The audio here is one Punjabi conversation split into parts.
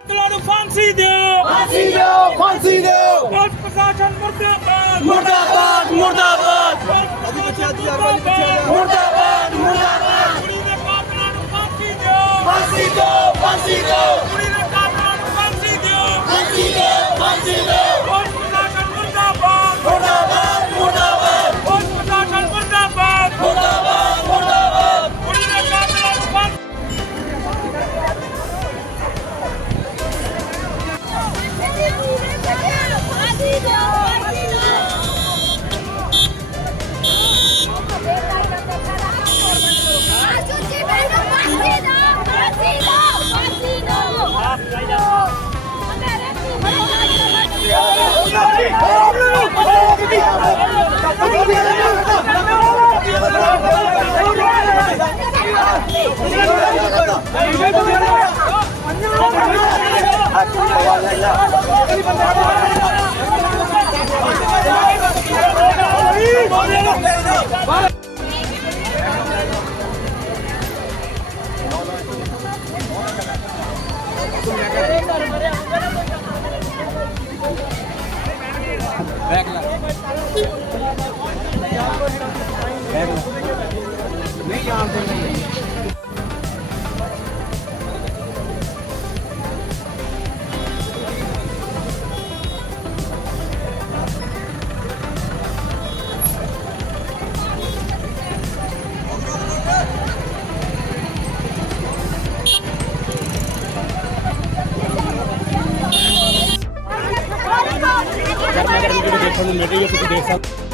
ਕਾਤਲਾਂ ਨੂੰ ਫਾਂਸੀ ਦਿਓ। ਫਾਂਸੀ ਦਿਓ ਫਾਂਸੀ ਦਿਓ। ਪੁਲਿਸ ਪ੍ਰਸ਼ਾਸਨ ਮੁਰਦਾਬਾਦ। ਮੁਰਦਾਬਾਦ ਮੁਰਦਾਬਾਦ। ਅਜੀ ਬੱਚੇ ਅੱਜ ਯਾਰ ਵਾਲੀ ਬੱਚੇ ਮੁਰਦਾਬਾਦ। ਮੁਰਦਾਬਾਦ ਕੁੜੀ ਦੇ ਕਾਤਲਾਂ ਨੂੰ ਫਾਂਸੀ ਦਿਓ। ਫਾਂਸੀ ਦਿਓ ਫਾਂਸੀ ਦਿਓ। Gracias. ਗਰਮਾ ਗਰਮੀ ਜਿਹੜੀ ਦੇਖਣ ਨੂੰ ਮਿਲ ਰਹੀ ਹੈ ਤੁਸੀਂ ਦੇਖ ਸਕਦੇ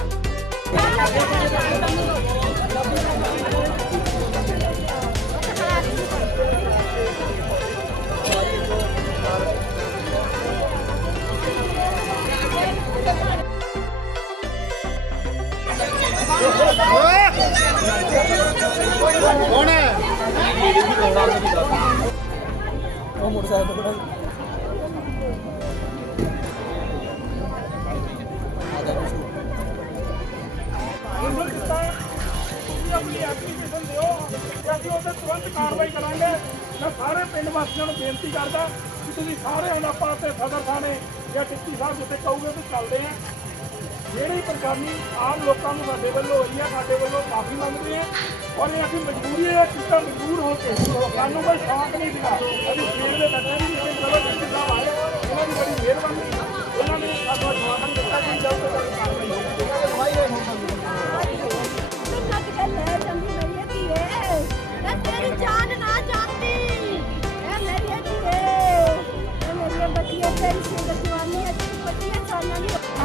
ਤੁਸੀਂ ਸਾਰੇ ਨੂੰ ਬੇਨਤੀ ਕਰਦਾ ਕਿ ਤੁਸੀਂ ਸਾਰੇ ਹੁਣ ਆਪਾਂ ਤੇ ਸਦਰ ਥਾਣੇ ਜਾਂ ਡਿਪਟੀ ਸਾਹਿਬ ਜਿੱਥੇ ਕਹੋਗੇ ਤੇ ਚੱਲਦੇ ਆ ਜਿਹੜੀ ਪਰੇਸ਼ਾਨੀ ਆਮ ਲੋਕਾਂ ਨੂੰ ਸਾਡੇ ਵੱਲੋਂ ਹੋਈ ਹੈ ਸਾਡੇ ਵੱਲੋਂ ਮਾਫੀ ਮੰਗਦੇ ਆ ਔਰ ਇਹ ਅਸੀਂ ਮਜਬੂਰੀ ਹੈ ਕਿਤਾ ਮਜਬੂਰ ਹੋ ਕੇ ਸਾਨੂੰ ਕੋਈ ਸ਼ੌਕ ਨਹੀਂ ਸੀਗਾ। ਅਸੀਂ ਸਵੇਰ ਦੇ ਬੈਠੇ ਵੀ ਜਿਹੜੇ ਚਲੋ ਡਿਪਟੀ ਸਾਹਿਬ ਆਏ, ਉਹਨਾਂ ਦੀ ਬੜੀ ਮਿਹਰਬਾਨੀ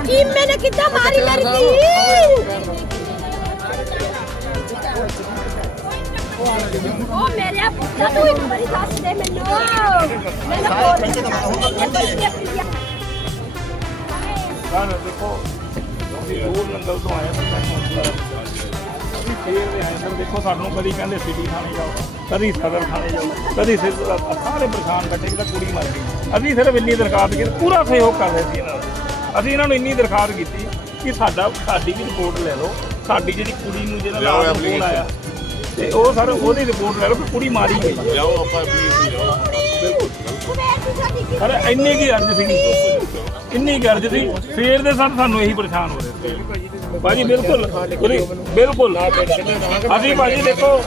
ਕੀ ਮੈਨੇ ਕਿੱਦਾਂ ਮਾਰੀ ਮੇਰੀ? ਧੀ ਉਹ ਮੇਰੇ ਪੁੱਤ ਤੂੰ ਇੱਕ ਵਾਰੀ ਦੱਸ ਦੇ ਮੈਨੂੰ। ਮੈਨੂੰ ਬੋਲ। ਸਰ ਦੇਖੋ ਅਸੀਂ ਦੂਰ ਨੰਗਲ ਤੋਂ ਆਏ ਹਾਂ ਅਸੀਂ ਫੇਰ ਦੇ ਆਏ ਸਰ ਦੇਖੋ ਸਾਨੂੰ ਕਦੀ ਕਹਿੰਦੇ ਸਿਟੀ ਥਾਣੇ ਜਾਓ ਕਦੀ ਸਦਰ ਥਾਣੇ ਜਾਓ ਕਦੀ ਸਿਰ ਸਾਰੇ ਪਰੇਸ਼ਾਨ ਇਕੱਠੇ ਕਿ ਤਾਂ ਕੁੜੀ ਮਰ ਗਈ। ਅਸੀਂ ਸਿਰਫ ਇੰਨੀ ਦਰਖਾਸਤ ਕੀਤੀ ਪੂਰਾ ਸਹਿਯੋਗ ਕਰ ਰਹੇ ਸੀ ਇਹਨਾਂ ਦਾ ਅਸੀਂ ਇਹਨਾਂ ਨੂੰ ਇੰਨੀ ਦਰਖਾਸਤ ਕੀਤੀ ਕਿ ਸਾਡਾ ਸਾਡੀ ਵੀ ਰਿਪੋਰਟ ਲੈ ਲਓ। ਸਾਡੀ ਜਿਹੜੀ ਕੁੜੀ ਨੂੰ ਜਿਹਦਾ ਨਾਮ ਫੋਨ ਆਇਆ ਤੇ ਉਹ ਸਰ ਉਹਦੀ ਰਿਪੋਰਟ ਲੈ ਲਓ ਕਿ ਕੁੜੀ ਮਾਰੀ ਗਈ। ਜਾਓ ਆਪਾਂ ਵੀ ਜਾਓ ਸਰ ਇੰਨੀ ਕੀ ਅਰਜ਼ ਸੀ? ਇੰਨੀ ਕੀ ਅਰਜ਼ ਸੀ? ਫੇਰ ਦੇ ਸਰ ਸਾਨੂੰ ਇਹੀ ਪਰੇਸ਼ਾਨ ਹੋ ਰਹੇ ਸੀ। ਭਾਜੀ ਬਿਲਕੁਲ। ਉਹਦੀ- ਬਿਲਕੁਲ। ਅਸੀਂ ਭਾਜੀ ਦੇਖੋ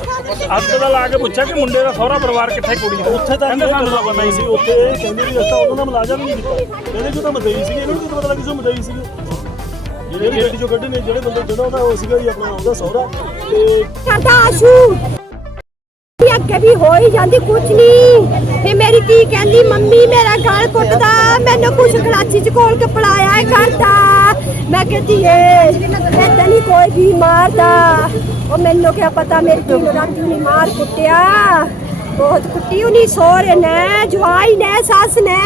ਅੱਜ ਦਾ ਲਾ ਕੇ ਪੁੱਛਿਆ ਕਿ ਮੁੰਡੇ ਦਾ ਸਹੁਰਾ ਪਰਿਵਾਰ ਕਿੱਥੇ ਕੁੜੀ ਦਾ? ਉੱਥੇ ਤਾਂ ਕਹਿੰਦੇ ਸਾਨੂੰ ਤਾਂ ਪਤਾ ਹੀ ਸੀ। ਉੱਥੇ ਇਹ ਕਹਿੰਦੇ ਵੀ ਅਸਾਂ ਉਹਨਾਂ ਨਾਲ ਮੁਲਾਜ਼ਮ ਨਹੀਂ ਕੀਤਾ। ਕਹਿੰਦੇ ਕਿ ਉਹ ਤਾਂ ਮਦਈ ਸੀ ਇਹਨਾਂ ਨੂੰ ਕੀ ਪਤਾ ਲੱਗੀ ਸੋ ਮਦਈ ਸੀ ਜਿਹੜੇ ਗੱਡੀ ਚੋਂ ਕੱਢੇ ਨੇ ਜਿਹੜੇ ਬੰਦੇ ਜਿਹੜਾ ਉਹਦਾ ਉਹ ਸੀਗਾ ਜੀ ਆਪਣਾ ਉਹਦਾ ਸਹੁਰਾ। ਤੇ ਕਰਦਾ ਆਸ਼ੂ ਇਹ ਅੱਗੇ ਵੀ ਹੋ ਹੀ ਜਾਂਦੀ ਕੁਛ ਨਹੀਂ। ਤੇ ਮੇਰੀ ਧੀ ਕਹਿੰਦੀ ਮੰਮੀ ਮੇਰਾ ਗਲ ਕੁੱਟਦਾ। ਮੈਨੂੰ ਕੁਛ ਕਲਾਚੀ ਚ ਕੋਲ ਕੇ ਪਲਾਇਆ ਹੈ ਕਰਦਾ। ਮੈਂ ਕਹਿੰਦੀ ਏ ਨਹੀਂ ਕੋਈ ਵੀ ਮਾਰਦਾ ਉਹ ਮੈਨੂੰ ਕਿਆ ਪਤਾ ਮੇਰੀ ਧੀ ਨੂੰ ਰਾਤੀ ਨਹੀਂ ਮਾਰ ਕੁੱਟਿਆ। ਬਹੁਤ ਕੁੱਟੀ ਉਨੀ ਸੋਹਰੇ ਨੇ ਜਵਾਈ ਨੇ ਸੱਸ ਨੇ।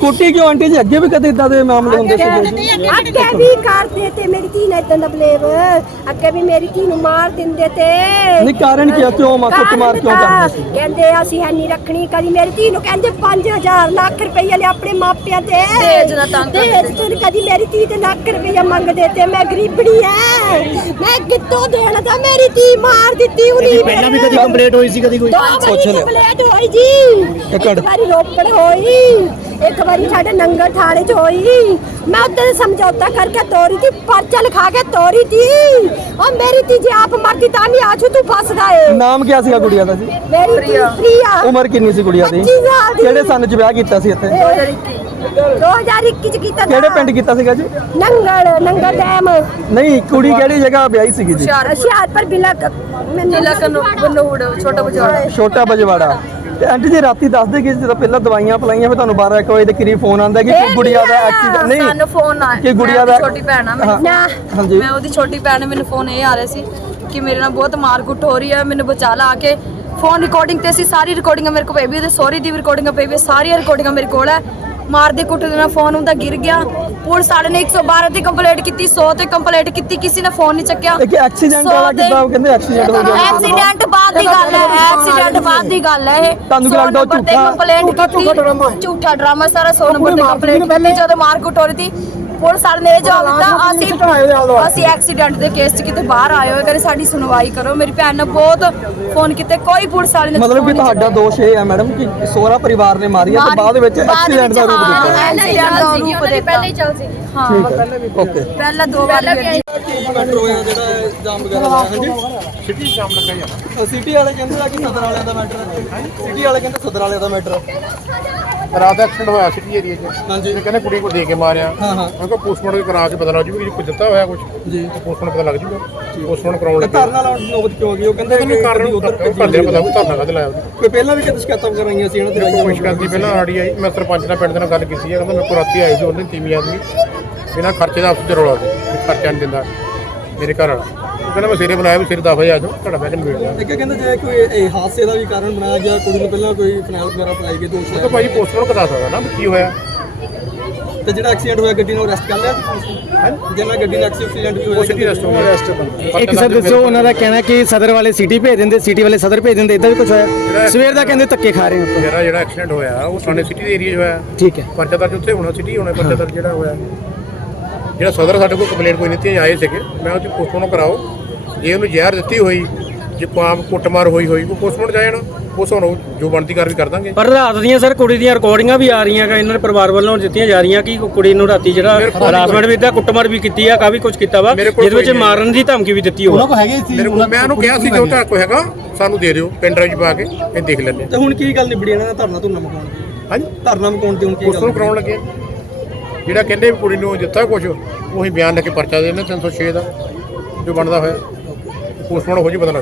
ਕੁੱਟੀ ਕਿਉਂ ਆਂਟੀ ਜੀ? ਅੱਗੇ ਵੀ ਕਦੇ ਇਦਾਂ ਦੇ ਮਾਮਲੇ ਹੁੰਦੇ ਸੀ ਅੱਗੇ ਵੀ ਕਰਦੇ ਤੇ ਮੇਰੀ ਧੀ ਨੇ ਇਦਾਂ ਦਾ ਬਲੇਵ। ਅੱਗੇ ਵੀ ਮੇਰੀ ਧੀ ਨੂੰ ਮਾਰ ਦਿੰਦੇ ਤੇ। ਨਹੀਂ ਕਾਰਨ ਕੀ ਆ? ਕਿਉਂ ਮਾ- ਕੁੱਟਮਾਰ ਕਿਉਂ ਕਾਰਨ ਕਰਦੇ ਸੀ? ਕਹਿੰਦੇ ਅਸੀਂ ਹੈ ਨਹੀਂ ਰੱਖਣੀ ਕਦੀ। ਮੇਰੀ ਧੀ ਨੂੰ ਕਹਿੰਦੇ 5000 ਲੱਖ ਰੁਪਈਆ ਲੈ ਆਪਣੇ ਮਾਪਿਆਂ ਤੇ। ਤੇਜ ਨਾ ਤੰਗ ਤੇ ਕਦੀ ਮੇਰੀ ਧੀ ਤੇ ਲੱਖ ਰੁਪਈਆ ਮੰਗਦੇ ਤੇ। ਮੈਂ ਗਰੀਬੜੀ ਐ। ਮੈਂ ਕਿੱਥੋਂ ਦੇਣਾ ਤਾਂ ਮੇਰੀ ਧੀ ਮਾਰ ਦਿੱਤੀ ਉਹਨੇ ਪਹਿਲਾਂ ਵੀ ਕਦੀ ਕੰਪਲੇਂਟ ਹੋਈ ਸੀ ਕਦੀ ਕੋਈ? ਪੁੱਛ ਲਿਓ। ਕੰਪਲੇਂਟ ਹੋਈ ਜੀ। ਇੱਕ ਵਾਰੀ ਰੋਪੜ ਹੋਈ ਇੱਕ ਵਾਰੀ ਸਾਡੇ ਨੰਗਲ ਥਾਣੇ 'ਚ ਹੋਈ। ਮੈਂ ਉੱਤੇ ਸਮਝੌਤਾ ਕਰਕੇ ਤੋਰੀ ਦੀ ਪਰਚਾ ਲਿਖਾ ਕੇ ਤੋਰੀ ਦੀ ਉਹ ਮੇਰੀ ਤੀ ਜੇ ਆਪ ਮਰਦੀ ਤਾਂ ਵੀ ਆਜੂ ਤੂੰ ਫਸਦਾ ਏ। ਨਾਮ ਕੀ ਸੀਗਾ ਗੁੜੀਆ ਦਾ ਜੀ? ਮੇਰੀ ਤੀ ਪ੍ਰਿਆ। ਉਮਰ ਕਿੰਨੀ ਸੀ ਗੁੜੀਆ ਦੀ? 25 ਸਾਲ ਦੀ। ਕਿਹੜੇ ਸੰਨ ਚ ਵਿਆਹ ਕੀਤਾ ਸੀ ਇੱਥੇ? 2021 ਚ ਕੀਤਾ ਕਿਹੜੇ ਪਿੰਡ ਕੀਤਾ ਸੀਗਾ ਜੀ? ਨੰਗਲ ਨੰਗਲ ਡੈਮ। ਨਹੀਂ ਕੁੜੀ ਕਿਹੜੀ ਜਗ੍ਹਾ ਵਿਆਹੀ ਸੀਗੀ ਜੀ? ਹੁਸ਼ਿਆਰਪੁਰ। ਬਿਲਕ ਮੈਨੂੰ ਬਨੂੜ ਛੋਟਾ ਬਜਵਾੜਾ। ਛੋਟਾ ਬਜਵਾੜਾ। ਤੇ ਆਂਟੀ ਜੀ ਰਾਤੀ ਦੱਸਦੇ ਕਿ ਜਦੋਂ ਪਹਿਲਾਂ ਦਵਾਈਆਂ ਪਲਾਈਆਂ ਫਿਰ ਤੁਹਾਨੂੰ 12 1 ਵਜੇ ਦੇ ਕਰੀਬ ਫੋਨ ਆਉਂਦਾ ਕਿ ਗੁੜੀਆ ਦਾ ਆ। ਐਕਸੀਡੈਂਟ ਨਹੀਂ ਸਾਨੂੰ ਫੋਨ ਆਇਆ ਕਿ ਗੁੜੀਆ ਦਾ ਛੋਟੀ ਭੈਣ ਆ ਹਾਂ, ਮੈਂ ਨਾ। ਹਾਂਜੀ। ਮੈਂ ਉਹਦੀ ਛੋਟੀ ਭੈਣ ਆ, ਮੈਨੂੰ ਫੋਨ ਇਹ ਆ ਰਿਹਾ ਸੀ ਕਿ ਮੇਰੇ ਨਾਲ ਬਹੁਤ ਮਾਰਕੁੱਟ ਹੋ ਰਹੀ ਹੈ ਮੈਨੂੰ ਬਚਾ ਲਾ ਆ ਕੇ। ਫੋਨ ਰਿਕਾਰਡਿੰਗ ਤੇ ਸੀ ਸਾਰੀ ਰਿਕਾਰਡਿੰਗਾਂ ਮੇਰੇ ਕੋਲ ਪਈ ਵੀ ਉਹਦੇ ਸੌਰੀ ਦੀ ਰਿਕਾਰਡਿੰਗਾਂ ਪਈ ਵੀ ਸਾਰੀਆਂ ਰਿਕਾਰਡਿੰਗਾਂ ਮੇਰੇ ਕੋਲ ਹੈ ਮਾਰਦੇ ਕੁੱਟਦੇ ਨਾਲ ਫੋਨ ਹੁੰਦਾ ਗਿਰ ਗਿਆ। ਪੁਲਿਸ ਵਾਲੇ ਨੇ 112 ਤੇ ਕੰਪਲੇਂਟ ਕੀਤੀ 100 ਤੇ ਕੰਪਲੇਂਟ ਕੀਤੀ ਕਿਸੇ ਨੇ ਫੋਨ ਨਹੀਂ ਚੱਕਿਆ। ਇੱਕ ਐਕਸੀਡੈਂਟ ਵਾਲਾ ਕਿਦਾਂ ਕਹਿੰਦੇ ਐਕਸੀਡੈਂਟ ਹੋ ਗਿਆ। ਐਕਸੀਡੈਂਟ ਬਾਅਦ ਦੀ ਗੱਲ ਹੈ ਐਕਸੀਡੈਂਟ ਬਾਅਦ ਦੀ ਗੱਲ ਹੈ ਇਹ। ਤੁਹਾਨੂੰ ਨੰਬਰ ਤੇ ਝੂਠਾ- ਕੰਪਲੇਂਟ ਕੀਤੀ। ਝੂਠਾ ਡਰਾਮਾ ਸਾਰਾ 100 ਨੰਬਰ ਤੇ ਕੰਪਲੇਂਟ ਕੀਤੀ ਜਦੋਂ ਮਾਰਕੁੱਟ ਹੋ ਰਹੀ ਸੀ। ਪੁਲਿਸ ਵਾਲੇ ਨੇ ਜਵਾਬ ਦਿੱਤਾ ਅਸੀਂ ਅਸੀਂ ਐਕਸੀਡੈਂਟ ਦੇ ਕੇਸ 'ਚ ਕਿਤੇ ਬਾਹਰ ਆਏ ਹੋਏ ਕਰੇ ਸਾਡੀ ਸੁਣਵਾਈ ਕਰੋ। ਮੇਰੀ ਭੈਣ ਨੇ ਬਹੁਤ ਫੋਨ ਕੀਤੇ ਕੋਈ ਪੁਲਿਸ ਵਾਲੇ ਨੇ ਮਤਲਬ ਕਿ ਤੁਹਾਡਾ ਦੋਸ਼ ਇਹ ਹੈ ਮੈਡਮ ਕਿ ਸੋਹਰਾ ਪਰਿਵਾਰ ਨੇ ਮਾਰੀਆ ਤੇ ਬਾਅਦ ਵਿੱਚ ਐਕਸੀਡੈਂਟ ਦਾ ਰੂਪ ਦਿੱਤਾ। ਹਾਂ ਐਕਸੀਡੈਂਟ ਦਾ ਰੂਪ ਦਿੱਤਾ। ਪਹਿਲੇ ਹੀ ਚੱਲ ਸੀ ਹਾਂ ਓਕੇ ਪਹਿਲਾਂ ਦੋ ਵਾਰ ਮੈਟਰੋ ਜਿਹੜਾ ਜਾਮ ਵਗੈਰਾ ਲਾਇਆ ਹਾਂਜੀ? ਸਿੱਧੀ ਜਾਮ ਲੱਗਾ ਯਾਰ ਸਿਟੀ ਵਾਲੇ ਕਹਿੰਦੇ ਆ ਕਿ ਸਦਰ ਵਾਲਿਆਂ ਦਾ ਮੈਟਰ ਹੈ। ਸਿਟੀ ਵਾਲੇ ਕਹਿੰਦੇ ਸਦਰ ਵਾਲਿਆਂ ਦਾ ਮੈਟਰ ਹੈ। ਰਾਤ ਦਾ ਐਕਸੀਡੈਂਟ ਹੋਇਆ ਸਿਟੀ ਏਰੀਆ 'ਚ। ਹਾਂਜੀ। ਤੇ ਕਹਿੰਦੇ ਕੁੜੀ ਕੋ ਦੇ ਕੇ ਮਾਰਿਆ। ਹਾਂ ਹਾਂ। ਮੈਂ ਕਿਹਾ ਪੋਸਟਮਾਰਟਮ ਕਰਾ ਕੇ ਪਤਾ ਲੱਗ ਜੂਗਾ ਕਿ ਕੁਝ ਦਿੱਤਾ ਹੋਇਆ ਕੁਝ ਜੀ। ਪੋਸਟਮਾਰਟਮ ਪਤਾ ਲੱਗ ਜੂਗਾ। ਪੋਸਟਮਾਰਟਮ ਕਰਾਉਣ ਲੱਗੇ। ਧਰਨਾ ਲਾਉਣ ਦੀ ਨੌਬਤ ਕਿਉਂ ਆ ਗਈ? ਉਹ ਕਹਿੰਦੇ ਉਹਨੂੰ ਕਿ ਕਾਰਨ ਉੱਧਰ ਭੇਜੀ ਘੱਲੇ ਪਤਾ ਉਹ ਧਰਨਾ ਕਦ ਲਾਇਆ ਉਹਨੇ। ਕੋਈ ਪਹਿਲਾਂ ਵੀ ਕਿਤੇ ਸ਼ਿਕਾਇਤਾਂ ਕਰਾਈਆਂ ਸੀ ਇਹਨਾਂ ਤੇ ਕੋਈ ਸ਼ਿਕਾਇਤ ਨਹੀਂ ਪਹਿਲਾਂ ਆੜੀ ਆਈ ਮੈਂ ਸਰਪੰਚ ਨਾਲ ਪਿੰਡ ਦੇ ਨਾਲ ਗੱਲ ਕੀਤੀ ਹੈ ਕਹਿੰਦਾ ਮੇਰੇ ਕੋਲ ਰਾਤੀ ਆਈ ਸੀ ਉਹਨੇ ਤੀਵੀਂ ਆਦਮੀ ਬਿਨਾਂ ਖਰਚੇ ਦਾ ਅਫਸਰ ਰੌਲਾ ਸੀ ਖਰਚਾ ਨਹੀਂ ਦਿੰਦਾ ਮੇਰੇ ਘਰ ਵਾਲਾ। ਕਹਿੰਦਾ ਮੈਂ ਸਿਰੇ ਬੁਲਾਇਆ ਵੀ ਸਿਰ 10 ਵਜੇ ਆ ਜਾਓ ਤੁਹਾਡਾ ਬੈਗ ਨਿਬੇੜ ਲਿਆ ਇੱਕ ਕਹਿੰਦੇ ਜੇ ਕੋਈ ਇਹ ਹਾਦਸੇ ਦਾ ਵੀ ਕਾਰਨ ਬਣਾਇਆ ਗਿਆ ਕੁੜੀ ਨੂੰ ਪਹਿਲਾਂ ਕੋਈ ਫਨੈਲ ਵਗੈਰਾ ਪਲਾਈ ਗਈ ਦੋਸ਼ ਤਾਂ ਭਾਈ ਪੋਸਟਮਾਰਟਮ ਕਰਾ ਸਕਦਾ ਨਾ ਵੀ ਕੀ ਹੋਇਆ। ਤੇ ਜਿਹੜਾ ਐਕਸੀਡੈਂਟ ਹੋਇਆ ਗੱਡੀ ਨੂੰ ਅਰੈਸਟ ਕਰ ਲਿਆ? ਜਿਹਨਾਂ ਗੱਡੀ ਦਾ ਐਕਸੀਡੈਂਟ ਵੀ ਹੋਇਆ ਸਿੱਧੀ ਰੈਸਟ ਹੋ ਗਿਆ ਇੱਕ ਸਰ ਦੱਸੋ ਉਹਨਾਂ ਦਾ ਕਹਿਣਾ ਕਿ ਸਦਰ ਵਾਲੇ ਸਿਟੀ ਭੇਜ ਦਿੰਦੇ ਸਿਟੀ ਵਾਲੇ ਸਦਰ ਭੇਜ ਦਿੰਦੇ ਇਦਾਂ ਵੀ ਕੁਝ ਹੋਇਆ? ਸਵੇਰ ਦਾ ਕਹਿੰਦੇ ਧੱਕੇ ਖਾ ਰਹੇ ਹਾਂ ਜਿਹੜਾ ਜਿਹੜਾ ਐਕਸੀਡੈਂਟ ਹੋਇਆ ਉਹ ਥਾਣੇ ਸਿਟੀ ਦੇ ਏਰੀਆ 'ਚ ਹੋਇਆ। ਠੀਕ ਹੈ। ਪਰਚਾ ਦਰਜ ਉੱਥੇ ਹੋਣਾ ਸਿਟੀ ਹੋਣਾ ਪਰਚਾ ਦਰਜ ਜਿਹੜਾ ਹੋਇਆ। ਜਿਹੜਾ ਸਦਰ ਸਾਡੇ ਕੋਲ ਕੰਪਲੇਂਟ ਕੋਈ ਨਹੀਂ ਦਿੱਤੀ ਆਏ ਸੀਗੇ। ਮੈਂ ਉਹਦੀ ਪੋਸਟਮਾਰਟਮ ਕਰਾਓ ਜੇ ਉਹਨੂੰ ਜ਼ਹਿਰ ਦਿੱਤੀ ਹੋਈ ਜੇ ਪਾਪ ਕੁੱਟਮਾਰ ਹੋਈ ਹੋਈ ਉਹ ਪੋਸਟਮਾਰਟਮ ਜਾਏ ਨਾ ਉਸ ਹੁਣ ਜੋ ਬਣਦੀ ਕਾਰਵਾਈ ਕਰ ਦਾਂਗੇ। ਪਰ ਰਾਤ ਦੀਆਂ ਸਰ ਕੁੜੀ ਦੀਆਂ ਰਿਕਾਰਡਿੰਗਾਂ ਵੀ ਆ ਰਹੀਆਂ ਗਾ ਇਹਨਾਂ ਦੇ ਪਰਿਵਾਰ ਵੱਲੋਂ ਦਿੱਤੀਆਂ ਜਾ ਰਹੀਆਂ ਕਿ ਕੁੜੀ ਨੂੰ ਰਾਤੀ ਜਿਹੜਾ ਹਰਾਸਮੈਂਟ ਵੀ ਦਿੱਤਾ ਕੁੱਟਮਾਰ ਵੀ ਕੀਤੀ ਆ ਕਾਫੀ ਕੁਝ ਕੀਤਾ ਵਾ ਜਿਹਦੇ ਵਿੱਚ। ਮਾਰਨ ਦੀ ਧਮਕੀ ਵੀ ਦਿੱਤੀ ਕੋਲ ਮੈਂ ਉਹਨੂੰ ਕਿਹਾ ਸੀ ਜੋ ਤੁਹਾਡੇ ਕੋਲ ਹੈਗਾ ਸਾਨੂੰ ਦੇ ਦਿਓ ਪਿੰਨ ਡਰਾਈਵ 'ਚ ਪਾ ਕੇ ਇਹ ਦੇਖ ਲੈਂਦੇ ਤੇ ਹੁਣ ਕੀ ਗੱਲ ਨਿਬੜੀ ਇਹਨਾਂ ਦਾ ਧਰਨਾ ਧੁਰਨਾ ਮਕਾਉਣ ਦੀ? ਹਾਂ ਹਾਂਜੀ। ਧਰਨਾ ਮਕਾਉਣ ਦੀ ਹੁਣ ਕੀ ਗੱਲ ਕਰਾਉਣ ਲੱਗੇ ਜਿਹੜਾ ਕਹਿੰਦੇ ਵੀ ਕੁੜੀ ਨੂੰ ਦਿੱਤਾ ਕੁਝ ਉਹੀ ਬਿਆਨ ਲੈ ਕੇ ਪਰਚਾ ਦੇ ਦਿੰਦੇ 306 ਦਾ ਜੋ ਬਣਦਾ ਹੋਇਆ। ਪੋਸਟਮਾਰਟਮ ਹੋ ਜੀ ਪਤਾ ਲੱਗ